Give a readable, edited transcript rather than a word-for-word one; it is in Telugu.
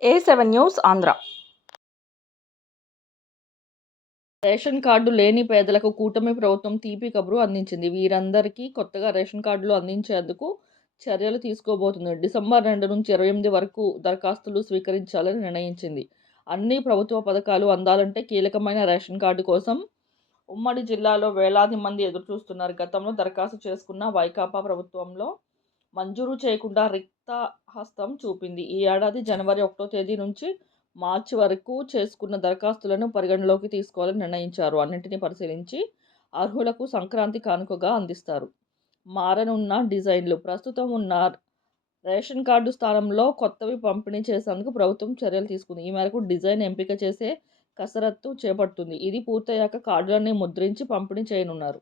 A7 news Andhra. Ration card లేని పేదలకు కూటమి ప్రభుత్వం తీపి కబురు అందించింది. వీరందరికీ కొత్తగా రేషన్ కార్డులు అందించేందుకు చర్యలు తీసుకోబోతుంది. డిసెంబర్ 2 నుంచి 28 వరకు దరఖాస్తులు స్వీకరించాలని నిర్ణయించింది. అన్ని ప్రభుత్వ పథకాలు అందాలంటే కీలకమైన రేషన్ కార్డు కోసం ఉమ్మడి జిల్లాలో వేలాది మంది ఎదురుచూస్తున్నారు. గతంలో దరఖాస్తు చేసుకున్న వైకాపా ప్రభుత్వంలో మంజూరు చేయకుండా రిక్త హస్తం చూపింది. ఈ ఏడాది జనవరి 1వ తేదీ నుంచి మార్చి వరకు చేసుకున్న దరఖాస్తులను పరిగణలోకి తీసుకోవాలని నిర్ణయించారు. అన్నింటినీ పరిశీలించి అర్హులకు సంక్రాంతి కానుకగా అందిస్తారు. మారనున్న డిజైన్లు. ప్రస్తుతం ఉన్న రేషన్ కార్డు స్థానంలో కొత్తవి పంపిణీ చేసేందుకు ప్రభుత్వం చర్యలు తీసుకుంది. ఈ మేరకు డిజైన్ ఎంపిక చేసే కసరత్తు చేపడుతుంది. ఇది పూర్తయ్యాక కార్డులన్నీ ముద్రించి పంపిణీ చేయనున్నారు.